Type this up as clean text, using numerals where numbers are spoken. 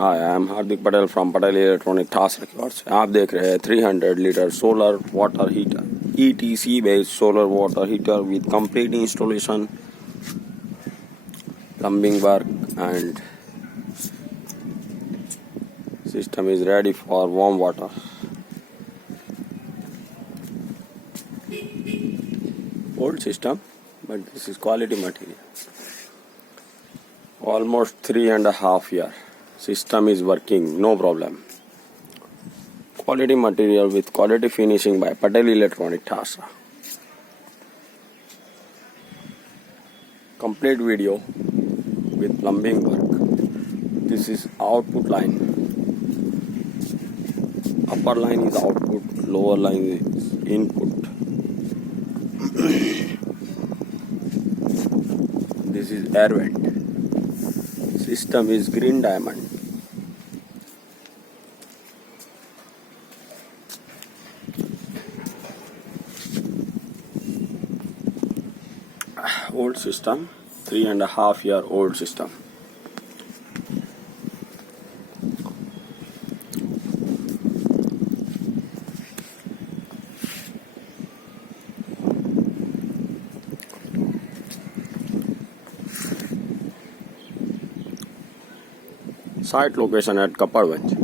Hi I am Hardik Patel from Patel electronic THASRA की ओर से आप देख रहे हैं 300 litre solar water heater ETC based solar water heater with complete installation, plumbing work and system is ready for warm water. Old system, but this is quality material. Almost 3.5 years. System is working, no problem. Quality material with quality finishing by PATEL Electronic THASRA. Complete video with plumbing work. This is output line. Upper line is output, lower line is input. This is air vent. System is green diamond. Old system, 3.5 year old system. Site location at kapadwanj.